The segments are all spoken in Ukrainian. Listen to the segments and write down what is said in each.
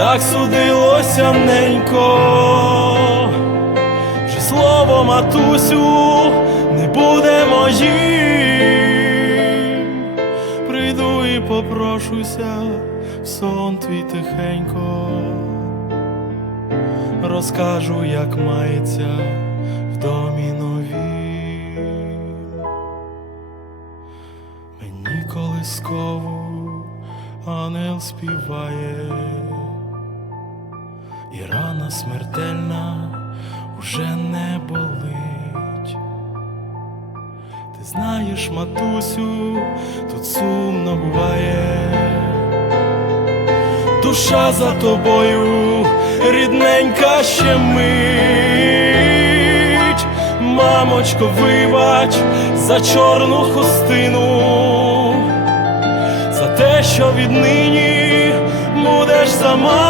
так судилося ненько, що слово матусю не буде моїм, прийду і попрошуся в сон твій тихенько, розкажу, як мається в домі нові, мені колискову ангел співає і рана смертельна уже не болить. Ти знаєш, матусю, тут сумно буває, душа за тобою, рідненька ще мить, мамочко, вибач за чорну хустину. за те, Що віднині будеш сама.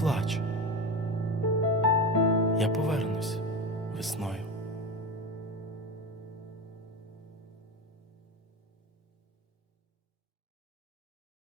плач. Я повернусь весною.